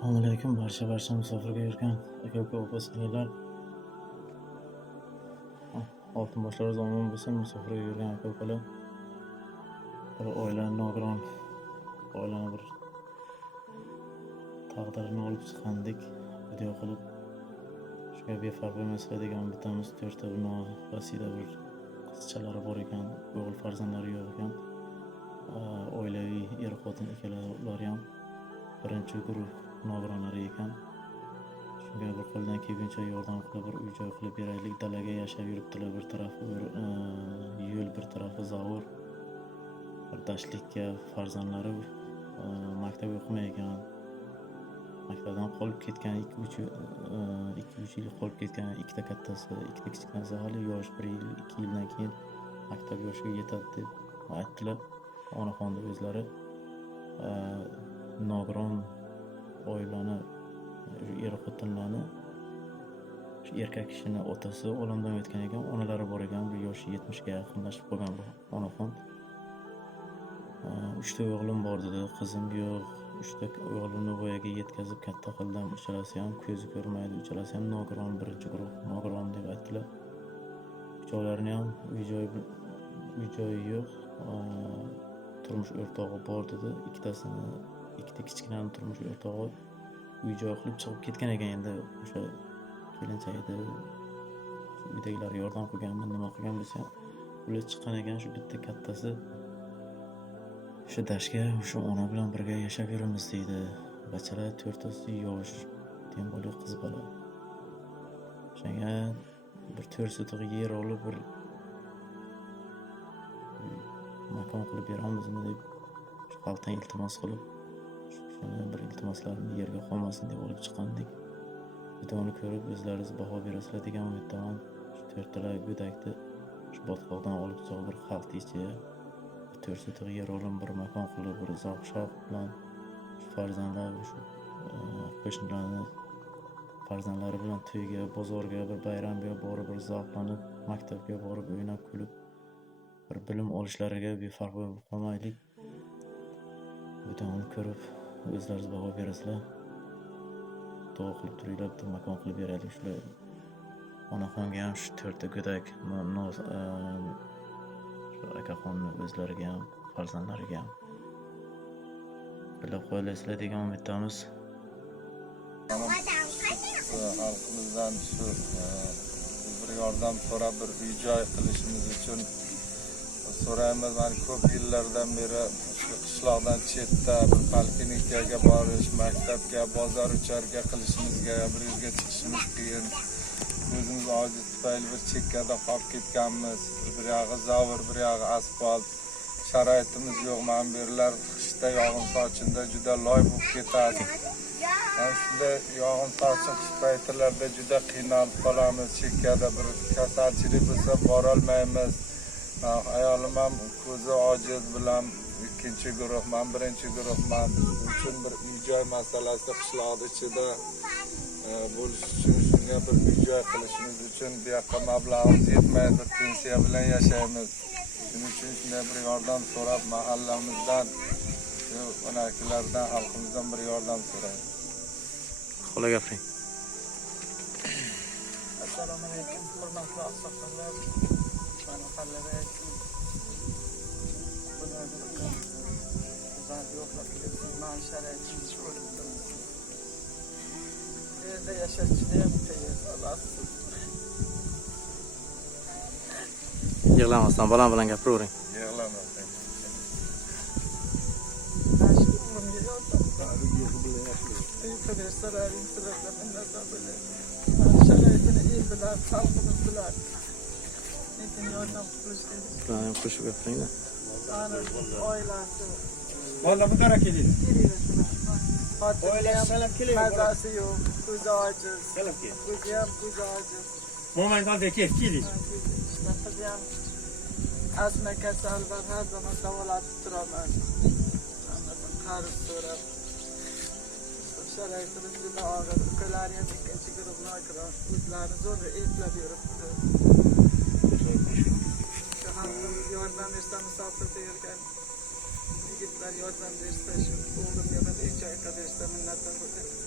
Assalomualaikum barcha musofirga yurgan aka-uka opa-singillar. Oltin boshlaringiz omon bo'lsin. Musofirga yurgan aka-ukalar. Bir oilani nogiron oilani bir taqdirini olib chiqqandik. Video qilib shunga befarq bo'lmaslar bitamiz 4 ta vasiyda bir qizchalari bor ekan, o'g'il farzandlari yo'q ekan. Oilaviy er-xotin ikkalari ham birinchi guruh nogironlari ekan. Shunga bir qo'ldan kelguncha yordam qilib, bir uy-joy qilib beraylik. Dalaga yashab yuribdilar, bir tarafi yo'l, bir tarafi zavur. Bir dashtlikka farzandlari maktab o'qimayotgan. Maktabdan qolib ketgan 2-3 yil qolib ketgan ikkita kattasi, ikkita kichkinasi hali yosh, 1 yil, 2 yildan keyin maktab yoshiga yetadi deb aytdilar. Onaxonda o'zlari nogiron oilani, er-xotinlarni, shu erkak kishini otasi olamdan o'tgan ekan, onalari bor ekan, bir yoshi 70 ga yaqinlashib qolgan bu onaxon. 3 ta o'g'lim bor dedi, qizim yo'q. 3 ta o'g'limni voyaga yetkazib katta qildim, uchalasi ham ko'zi ko'rmaydi, uchalasi ham nogiron, birinchi guruh nogiron deb aytdilar. Uchovlarini ham uy-joyi yo'q, turmush o'rtog'i bor dedi. Ikkita kichkinani turmush o'rtog'i uy-joy qilib chiqib ketgan ekan. Endi o'sha kelinchakda uydagilar yordam qilganmi, nima qilgan bo'lsa, ular chiqqan ekan. Shu bitta kattasi o'sha dashga o'sha ona bilan birga yashab yuramiz deydi. Bachalar 4tasi yosh, temboli qiz bola. O'shanga bir 4 sotiq yer olib, bir makon qilib beramizmi deb xaltan iltimos qilib, shuni bir iltimoslarini yerga qolmasin deb olib chiqqandik. Videoni ko'rib o'zlaringiz baho berasizlar degan umiddaman. Shu 4 ta go'dakni shu botqoqdan olib chiqib bir xalta ichiga 4 sotiq yer olib, bir makon qilib, bir zavq-shavq bilan shu farzandlar, shu qo'shnilarni farzandlari bilan to'yga, bozorga, bir bayramga borib, bir zavqlanib, maktabga borib, o'ynab kulib, bir bilim olishlariga befarq bo'lib qolmaylik. Videoni ko'rib o'zlaringiz baho berasizlar. Duo qilib turinglar, bitta makon qilib beraylik. Shular onaxonga ham shu 4 ta go'dak, shu akaxonni o'zlariga ham, farzandlariga ham bilib qo'yasizlar degan umiddamiz. Xalqimizdan shu bir yordam so'rab, bir uy-joy qilishimiz uchun so'raymiz. Mana ko'p yillardan beri shu qishloqdan chetda bir poliklinikaga borish, maktabga, bozor ucharga qilishimizga, bir yerga chiqishimiz qiyin. O'zimiz ojiz tufayli bir chekkada qolib ketganmiz. Bir yog'i zavur, bir yog'i asfalt. Sharoitimiz yo'q. Mana bu yerlar qishda yog'in sochinda juda loy bo'lib ketadi. Mana shunda yog'in sochin qish paytlarida juda qiynalib qolamiz. Chekkada bir kasalchilik bo'lsa bora olmaymiz. Ayolim ham ko'zi ojiz bilan ikkinchi guruh, men birinchi guruhman. Uchun bir uy-joy masalasi qishloq ichida bo'lish uchun, shunga bir uy-joy qilishimiz uchun bu yoqqa mablag'imiz yetmaydi, pensiya bilan yashaymiz. Shuning uchun shunday bir yordam so'rab, mahallamizdan, shu onakilardan, xalqimizdan bir yordam so'raymiz. Qo'la gapiring. Assalomu alaykum, hurmatli oqsoqollar. Mahallada yo'qlab kelsin, ma'an sharoitimiz ko'ribdi. Bu yerda yashash juda ham qiyin, Allohsiz. Yig'lamasdan bolam bilan gapiravering. Yig'lamasdan. O'g'limga yordam qilib, sizlarga minnatdor bo'laman. Sharoitini el bilan, xalqimiz bilan. Lekin yordam qilish kerak. Sizlarni ham qo'shib gapiringda. Oilasi. Vallahi bu tarafa kelin. Oilasi salom keling. Mazasi yo'q, ko'zi ojiz. Salom kel. Ko'zi ham ko'zi ojiz. Mo'minlarda keling. Qizi ham asma kasal va har zaman davolatib turaman. Hammasini qarib so'rab. Sharoitimiz juda og'ir. Ukalari ham ikkinchi guruh nogiron. O'zlari zo'r eplab yuribdi. Yordam bersa, musofirda yurgan yigitlar yordam bersa, shu o'g'limga bir uy-joy qilib bersa minnatdor bo'laman.